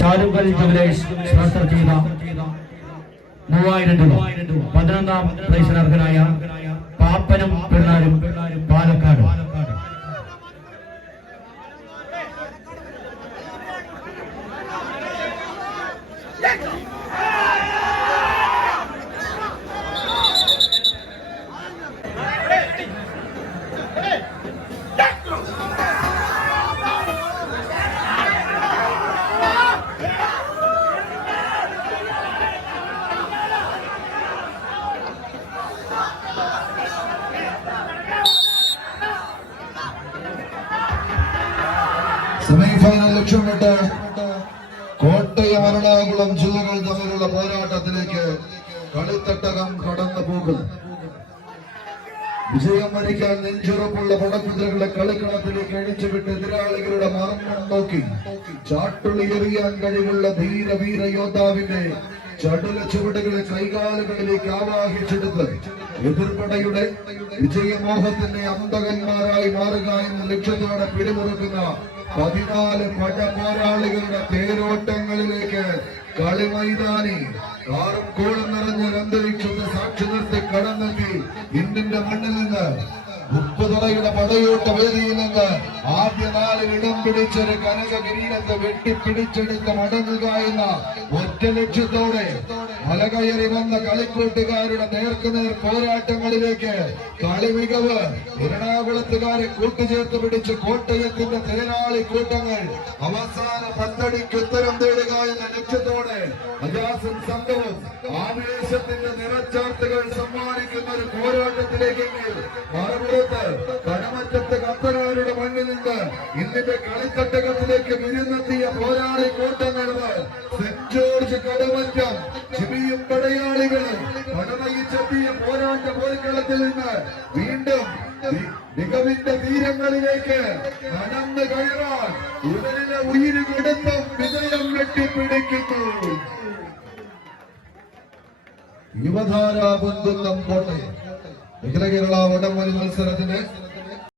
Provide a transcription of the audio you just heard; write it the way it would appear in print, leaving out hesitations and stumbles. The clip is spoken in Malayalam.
ചാലുകൽ ജുവലേഴ്സ് സ്പോൺസർ ചെയ്ത 3000 രൂപ. 11ാം പ്രൈസിന് അർഹനായ പാപ്പനും പിള്ളാരും പാലക്കാട്. സെമിഫൈനൽ ലക്ഷ്യമിട്ട് കോട്ടയം എറണാകുളം ജില്ലകൾ തമ്മിലുള്ള പോരാട്ടത്തിലേക്ക് കളിത്തട്ടകം കടന്നു പോകും. വിജയം വരിക്കാൻ നെഞ്ചുറപ്പുള്ള പടക്കുതിരകളെ കളിക്കളത്തിലേക്ക് അഴിച്ചുവിട്ട് എതിരാളികളുടെ മർമ്മം നോക്കി ചാട്ടുള്ളി എറിയാൻ കഴിവുള്ള ധീര യോദ്ധാവിന്റെ ചടുല ചുവടുകളെ കൈകാലുകളിലേക്ക് ആവാഹിച്ചെടുത്ത് എതിർപ്പടയുടെ വിജയമോഹത്തിന്റെ അന്തകന്മാരായി മാറുക എന്ന ലക്ഷ്യത്തോടെ പിടിമുറുക്കുന്ന 14 പട പോരാളികളുടെ തേരോട്ടങ്ങളിലേക്ക് കളിമൈതാനി കാറും കോളും നിറഞ്ഞ അന്തരീക്ഷത്തെ സാക്ഷി നിർത്തി കടന്നെത്തി ഇന്ത്യന്റെ മണ്ണിൽ നിന്ന് 30 തറയുടെ പടയോട്ട വേദിയിൽ നിന്ന് ആദ്യ 4 ഇടം പിടിച്ചൊരു കനക കിരീടത്തെ വെട്ടിപ്പിടിച്ചെടുത്ത് മടങ്ങുക എന്ന ഒറ്റ ലക്ഷ്യത്തോടെ മലകയറി വന്ന കളിക്കൂട്ടുകാരുടെ നേർക്കുനേർ പോരാട്ടങ്ങളിലേക്ക് കളി മികവ് എറണാകുളത്തുകാരെ കൂട്ടുചേർത്ത് പിടിച്ച് കോട്ടയത്തിന്റെ തേരാളി കൂട്ടങ്ങൾ അവസാന 10 അടിക്ക് ഉത്തരം തേടുക എന്ന ലക്ഷ്യത്തോടെ അജാസും സംഘവും ആവേശത്തിന്റെ നിറച്ചാർത്തുകൾ സമ്മാനിക്കുന്ന ഒരു പോരാട്ടത്തിലേക്ക് മറുപുറത്ത് കടമറ്റത്തെ കത്തനാരുടെ മണ്ണിൽ നിന്ന് ഇന്നിന്റെ കളിത്തട്ടകത്തിലേക്ക് വിരുന്നെത്തിയ പോരാളി കൂട്ടങ്ങളത് സെന്റ് ജോർജ് കടമറ്റം ചിബിയും പടയാളികളും പടനയിച്ചെത്തിയ പോരാട്ട പോർക്കളത്തിൽ നിന്ന് വീണ്ടും മികവിന്റെ തീരങ്ങളിലേക്ക് നടന്നു കയറാൻ ഉടനെ ഉയിര് കൊടുത്തും വിജയം വെട്ടിപ്പിടിക്കുന്നു. യുവധാര ബന്ധുക്കം കോട്ടയം അഖില കേരള വടംവലി മത്സരത്തിന്